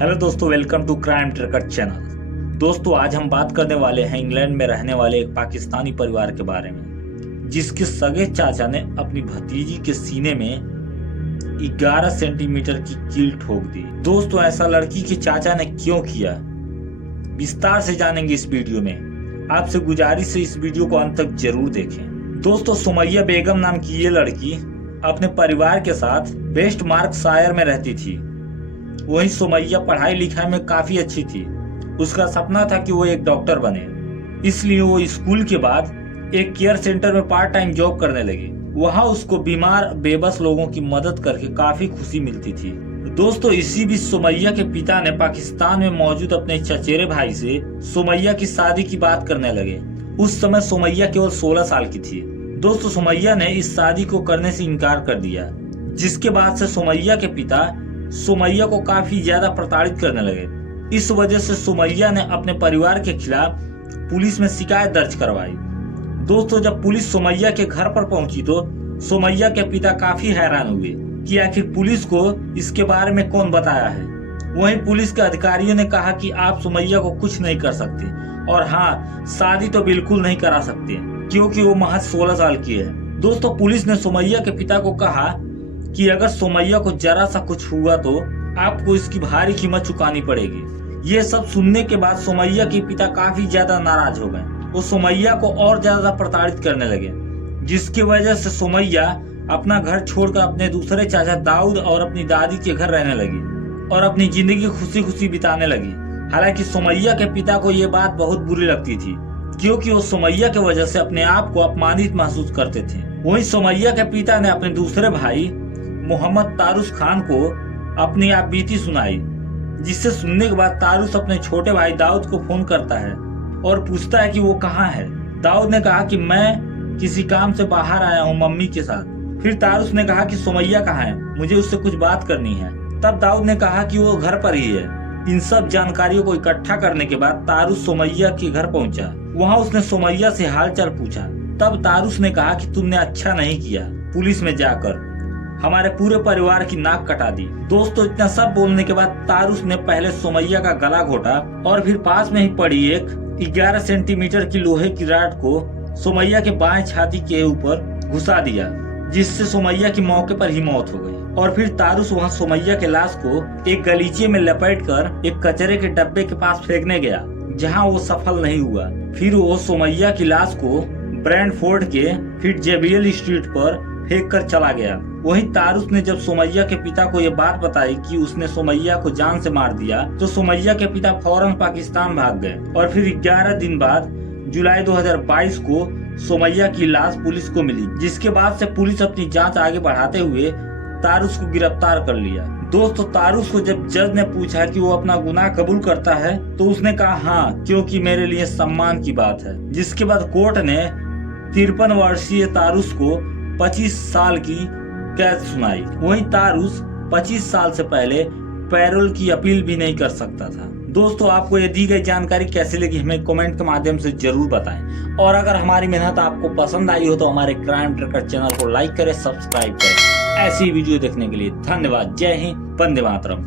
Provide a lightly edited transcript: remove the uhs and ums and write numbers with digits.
Hello दोस्तों, welcome to crime tracker channel. दोस्तों, आज हम बात करने वाले हैं इंग्लैंड में रहने वाले एक पाकिस्तानी परिवार के बारे में, जिसके सगे चाचा ने अपनी भतीजी के सीने में 11 सेंटीमीटर की कील ठोक दी। दोस्तों, ऐसा लड़की के चाचा ने क्यों किया, विस्तार से जानेंगे इस वीडियो में। आपसे गुजारिश है इस वीडियो को अंत तक जरूर देखें। दोस्तों, सुमैया बेगम नाम की ये लड़की अपने परिवार के साथ वेस्ट मार्कशायर में रहती थी। वहीं सुमैया पढ़ाई लिखाई में काफी अच्छी थी। उसका सपना था कि वो एक डॉक्टर बने, इसलिए वो स्कूल के बाद एक केयर सेंटर में पार्ट टाइम जॉब करने लगी। वहाँ उसको बीमार बेबस लोगों की मदद करके काफी खुशी मिलती थी। दोस्तों, इसी बीच सुमैया के पिता ने पाकिस्तान में मौजूद अपने चचेरे भाई से सुमैया की शादी की बात करने लगे। उस समय सुमैया केवल 16 साल की थी। दोस्तों, सुमैया ने इस शादी को करने से इनकार कर दिया, जिसके बाद से सुमैया के पिता सुमैया को काफी ज्यादा प्रताड़ित करने लगे। इस वजह से सुमैया ने अपने परिवार के खिलाफ पुलिस में शिकायत दर्ज करवाई। दोस्तों, जब पुलिस सुमैया के घर पर पहुंची तो सुमैया के पिता काफी हैरान हुए कि आखिर पुलिस को इसके बारे में कौन बताया है। वहीं पुलिस के अधिकारियों ने कहा कि आप सुमैया को कुछ नहीं कर सकते, और हाँ, शादी तो बिल्कुल नहीं करा सकते क्योंकि वो महज 16 साल की है। दोस्तों, पुलिस ने सुमैया के पिता को कहा कि अगर सुमैया को जरा सा कुछ हुआ तो आपको इसकी भारी कीमत चुकानी पड़ेगी। ये सब सुनने के बाद सुमैया के पिता काफी ज्यादा नाराज हो गए। वो सुमैया को और ज्यादा प्रताड़ित करने लगे, जिसकी वजह से सुमैया अपना घर छोड़कर अपने दूसरे चाचा दाऊद और अपनी दादी के घर रहने लगी और अपनी जिंदगी खुशी खुशी बिताने लगी। हालांकि सुमैया के पिता को ये बात बहुत बुरी लगती थी, क्योंकि वो सुमैया की वजह से अपने आप को अपमानित महसूस करते थे। वहीं सुमैया के पिता ने अपने दूसरे भाई मोहम्मद तारुस खान को अपनी आप बीती सुनाई, जिससे सुनने के बाद तारुस अपने छोटे भाई दाऊद को फोन करता है और पूछता है कि वो कहाँ है। दाऊद ने कहा कि मैं किसी काम से बाहर आया हूँ मम्मी के साथ। फिर तारुस ने कहा कि सुमैया कहाँ है, मुझे उससे कुछ बात करनी है। तब दाऊद ने कहा कि वो घर पर ही है। इन सब जानकारियों को इकट्ठा करने के बाद तारुस सुमैया के घर पहुंचा। वहाँ उसने सुमैया से हालचाल पूछा। तब तारुस ने कहा कि तुमने अच्छा नहीं किया पुलिस में जाकर हमारे पूरे परिवार की नाक कटा दी। दोस्तों, इतना सब बोलने के बाद तारुस ने पहले सुमैया का गला घोटा और फिर पास में ही पड़ी एक 11 सेंटीमीटर की लोहे की रॉड को सुमैया के बाएं छाती के ऊपर घुसा दिया, जिससे सुमैया की मौके पर ही मौत हो गई। और फिर तारुस वहां सुमैया के लाश को एक गलीचे में लपेटकर एक कचरे के डब्बे के पास फेंकने गया, जहाँ वो सफल नहीं हुआ। फिर वो सुमैया की लाश को ब्रैंडफोर्ड के फिट्जजेवियल स्ट्रीट पर फेंक कर चला गया। वहीं तारुस ने जब सुमैया के पिता को यह बात बताई कि उसने सुमैया को जान से मार दिया, तो सुमैया के पिता फौरन पाकिस्तान भाग गए। और फिर 11 दिन बाद जुलाई 2022 को सुमैया की लाश पुलिस को मिली, जिसके बाद से पुलिस अपनी जांच आगे बढ़ाते हुए तारुस को गिरफ्तार कर लिया। दोस्तों, तारुस को जब जज ने पूछा कि वो अपना गुनाह कबूल करता है, तो उसने कहा हाँ, क्योंकि मेरे लिए सम्मान की बात है। जिसके बाद कोर्ट ने 53 वर्षीय तारुस को 25 साल की कैद सुनाई। वहीं तारुस 25 साल से पहले पैरोल की अपील भी नहीं कर सकता था। दोस्तों, आपको ये दी गई जानकारी कैसी लगी हमें कमेंट के माध्यम से जरूर बताएं, और अगर हमारी मेहनत आपको पसंद आई हो तो हमारे क्राइम ट्रैकर चैनल को लाइक करें, सब्सक्राइब करें। ऐसी वीडियो देखने के लिए धन्यवाद। जय हिंद, वंदे मातरम।